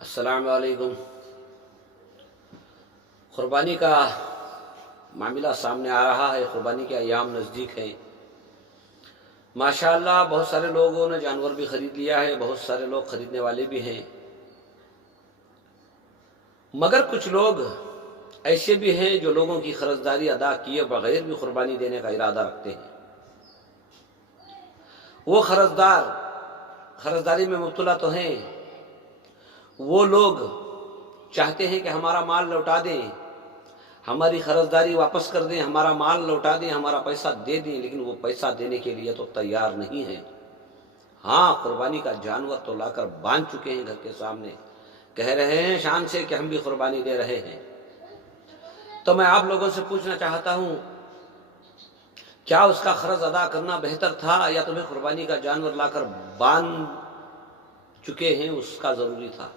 السلام علیکم۔ قربانی کا معاملہ سامنے آ رہا ہے، قربانی کے ایام نزدیک ہیں۔ ماشاءاللہ بہت سارے لوگوں نے جانور بھی خرید لیا ہے، بہت سارے لوگ خریدنے والے بھی ہیں، مگر کچھ لوگ ایسے بھی ہیں جو لوگوں کی قرضداری ادا کیے بغیر بھی قربانی دینے کا ارادہ رکھتے ہیں۔ وہ قرضداری میں مبتلا تو ہیں، وہ لوگ چاہتے ہیں کہ ہمارا مال لوٹا دیں، ہماری قرضداری واپس کر دیں، ہمارا مال لوٹا دیں، ہمارا پیسہ دے دیں، لیکن وہ پیسہ دینے کے لیے تو تیار نہیں ہیں۔ ہاں، قربانی کا جانور تو لا کر باندھ چکے ہیں گھر کے سامنے، کہہ رہے ہیں شان سے کہ ہم بھی قربانی دے رہے ہیں۔ تو میں آپ لوگوں سے پوچھنا چاہتا ہوں، کیا اس کا قرض ادا کرنا بہتر تھا یا تمہیں قربانی کا جانور لا کر باندھ چکے ہیں اس کا ضروری تھا؟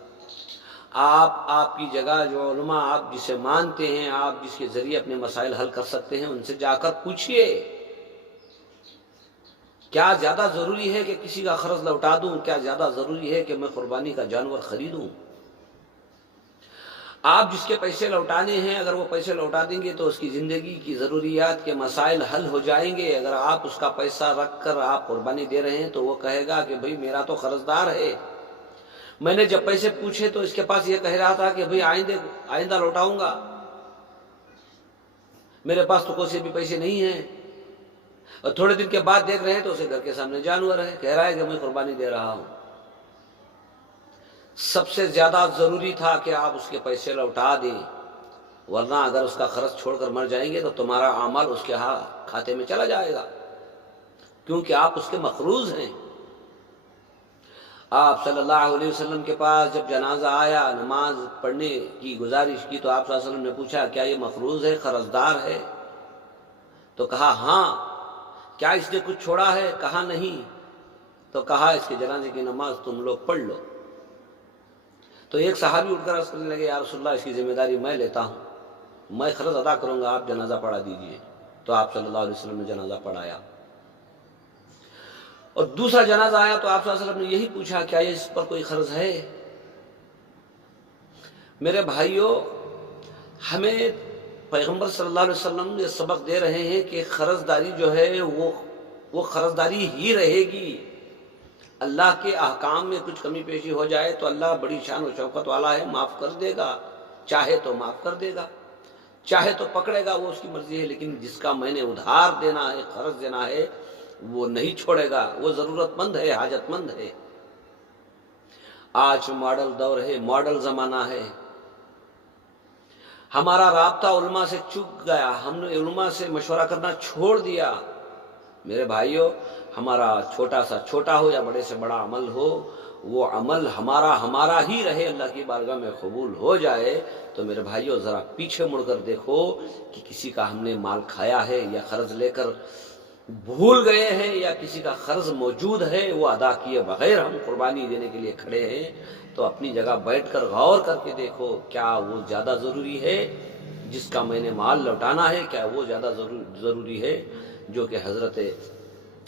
آپ کی جگہ جو علماء آپ جسے مانتے ہیں، آپ جس کے ذریعے اپنے مسائل حل کر سکتے ہیں، ان سے جا کر پوچھئے، کیا زیادہ ضروری ہے کہ کسی کا قرض لوٹا دوں؟ کیا زیادہ ضروری ہے کہ میں قربانی کا جانور خریدوں؟ آپ جس کے پیسے لوٹانے ہیں، اگر وہ پیسے لوٹا دیں گے تو اس کی زندگی کی ضروریات کے مسائل حل ہو جائیں گے۔ اگر آپ اس کا پیسہ رکھ کر آپ قربانی دے رہے ہیں تو وہ کہے گا کہ بھئی میرا تو قرضدار ہے، میں نے جب پیسے پوچھے تو اس کے پاس یہ کہہ رہا تھا کہ بھئی آئندہ لوٹاؤں گا، میرے پاس تو کوئی بھی پیسے نہیں ہیں، اور تھوڑے دن کے بعد دیکھ رہے ہیں تو اسے گھر کے سامنے جانور ہے، کہہ رہا ہے کہ میں قربانی دے رہا ہوں۔ سب سے زیادہ ضروری تھا کہ آپ اس کے پیسے لوٹا دیں، ورنہ اگر اس کا قرض چھوڑ کر مر جائیں گے تو تمہارا اعمال اس کے کھاتے میں چلا جائے گا، کیونکہ آپ اس کے مقروض ہیں۔ آپ صلی اللہ علیہ وسلم کے پاس جب جنازہ آیا، نماز پڑھنے کی گزارش کی تو آپ صلی اللہ علیہ وسلم نے پوچھا، کیا یہ مقروض ہے، قرضدار ہے؟ تو کہا ہاں۔ کیا اس نے کچھ چھوڑا ہے؟ کہا نہیں۔ تو کہا اس کے جنازے کی نماز تم لوگ پڑھ لو۔ تو ایک صحابی اٹھ کر عرض کرنے لگے، یا رسول اللہ اس کی ذمہ داری میں لیتا ہوں، میں قرض ادا کروں گا، آپ جنازہ پڑھا دیجئے۔ تو آپ صلی اللہ علیہ وسلم نے جنازہ پڑھایا، اور دوسرا جنازہ آیا تو آپ صلی اللہ علیہ وسلم نے یہی پوچھا، کیا اس پر کوئی قرض ہے؟ میرے بھائیوں، ہمیں پیغمبر صلی اللہ علیہ وسلم یہ سبق دے رہے ہیں کہ قرضداری جو ہے وہ قرضداری ہی رہے گی۔ اللہ کے احکام میں کچھ کمی پیشی ہو جائے تو اللہ بڑی شان و شوکت والا ہے، معاف کر دے گا، چاہے تو معاف کر دے گا، چاہے تو پکڑے گا، وہ اس کی مرضی ہے۔ لیکن جس کا میں نے ادھار دینا ہے، قرض دینا ہے، وہ نہیں چھوڑے گا، وہ ضرورت مند ہے، حاجت مند ہے۔ آج ماڈل دور ہے، ماڈل زمانہ ہے۔ ہمارا رابطہ علماء سے چک گیا، ہم نے علماء سے مشورہ کرنا چھوڑ دیا۔ میرے بھائیوں، ہمارا چھوٹا ہو یا بڑے سے بڑا عمل ہو، وہ عمل ہمارا ہی رہے، اللہ کی بارگاہ میں قبول ہو جائے۔ تو میرے بھائیوں، ذرا پیچھے مڑ کر دیکھو کہ کسی کا ہم نے مال کھایا ہے، یا قرض لے کر بھول گئے ہیں، یا کسی کا قرض موجود ہے، وہ ادا کیے بغیر ہم قربانی دینے کے لیے کھڑے ہیں۔ تو اپنی جگہ بیٹھ کر غور کر کے دیکھو، کیا وہ زیادہ ضروری ہے جس کا میں نے مال لوٹانا ہے؟ کیا وہ زیادہ ضروری ہے جو کہ حضرت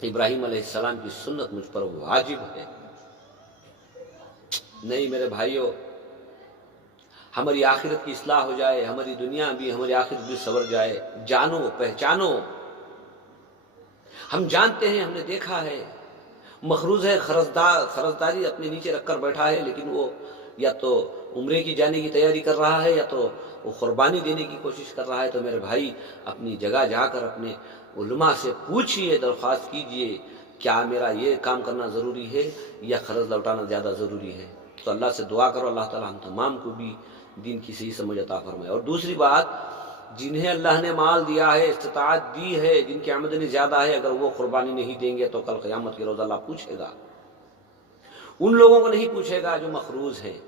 ابراہیم علیہ السلام کی سنت مجھ پر واجب ہے؟ نہیں میرے بھائیوں، ہماری آخرت کی اصلاح ہو جائے، ہماری دنیا بھی، ہماری آخرت بھی سنور جائے۔ جانو، پہچانو۔ ہم جانتے ہیں، ہم نے دیکھا ہے، مقروض ہے، قرضداری اپنے نیچے رکھ کر بیٹھا ہے، لیکن وہ یا تو عمرے کی جانے کی تیاری کر رہا ہے، یا تو وہ قربانی دینے کی کوشش کر رہا ہے۔ تو میرے بھائی، اپنی جگہ جا کر اپنے علماء سے پوچھئے، درخواست کیجئے، کیا میرا یہ کام کرنا ضروری ہے یا قرض لوٹانا زیادہ ضروری ہے؟ تو اللہ سے دعا کرو، اللہ تعالی ہم تمام کو بھی دین کی صحیح سمجھ عطا فرمائے۔ اور دوسری بات، جنہیں اللہ نے مال دیا ہے، استطاعت دی ہے، جن کی آمدنی زیادہ ہے، اگر وہ قربانی نہیں دیں گے تو کل قیامت کے روز اللہ پوچھے گا۔ ان لوگوں کو نہیں پوچھے گا جو مقروض ہیں۔